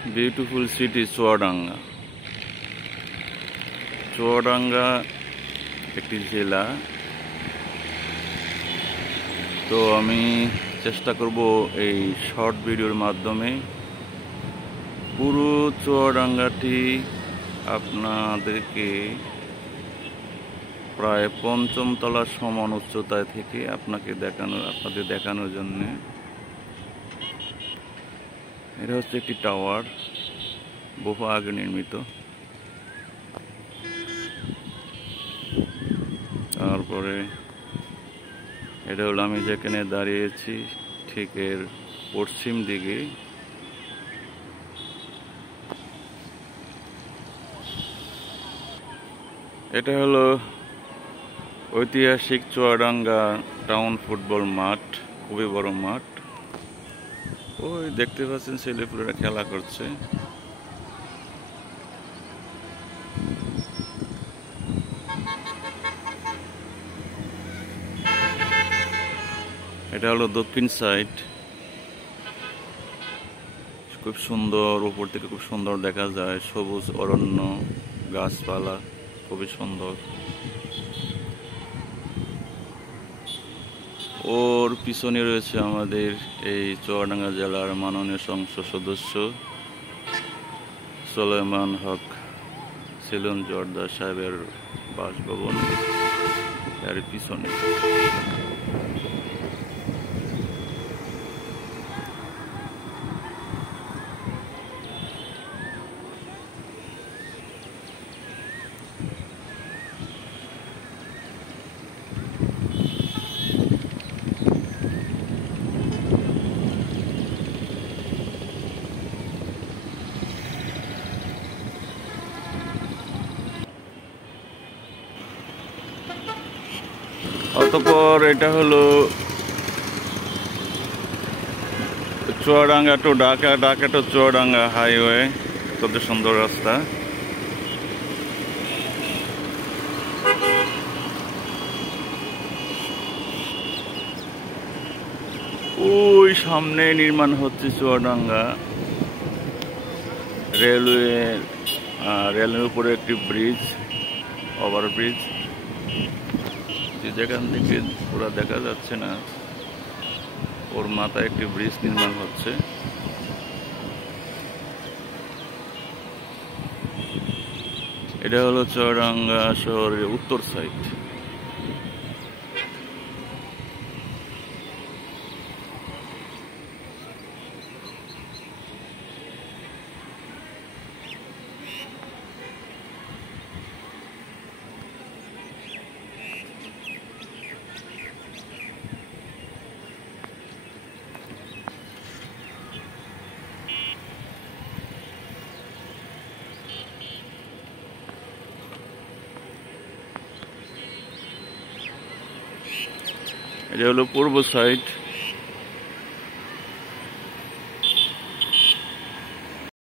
Beautiful city Chuadanga. Chuadanga একটি জেলা। তো আমি চেষ্টা করব এই শর্ট ভিডিওর মাধ্যমে পুরো চুয়াডাঙ্গাটি আপনাদেরকে প্রায় ৫ম তলার সমান উচ্চতায় থেকে আপনাদের দেখানোর জন্য। এটা হচ্ছে একটি টাওয়ার, বহু আগে নির্মিত। তারপরে এটা হলো আমি যেখানে দাঁড়িয়েছি ঠিক এর পশ্চিম দিকে। এটা হলো ঐতিহাসিক চুয়াডাঙ্গা টাউন ফুটবল মাঠ, খুবই বড় মাঠ। ওই দেখতে পাচ্ছেন ছেলেপুলেরা খেলা করছে। এটা হলো দক্ষিণ সাইড, খুব সুন্দর, উপর থেকে খুব সুন্দর দেখা যায়, সবুজ অরণ্য, গাছপালা, খুবই সুন্দর। ওর পিছনে রয়েছে আমাদের এই চুয়াডাঙ্গা জেলার মাননীয় সংসদ সদস্য সুলাইমান হক সেলুন জর্দার সাহেবের বাসভবন, এর পিছনে। অতঃপর এটা হলো Chuadanga to Dhaka, Dhaka to Chuadanga highway, কত সুন্দর রাস্তা। ওই সামনে নির্মাণ হচ্ছে চুয়াডাঙ্গা রেলের উপরে একটি ব্রিজ, ওভারব্রিজ, যেখান থেকে পুরো দেখা যাচ্ছে না, ওর মাথায় একটি ব্রিজ নির্মাণ হচ্ছে। এটা হলো চুয়াডাঙ্গা শহরের উত্তর সাইড। এটা হলো পূর্ব সাইড।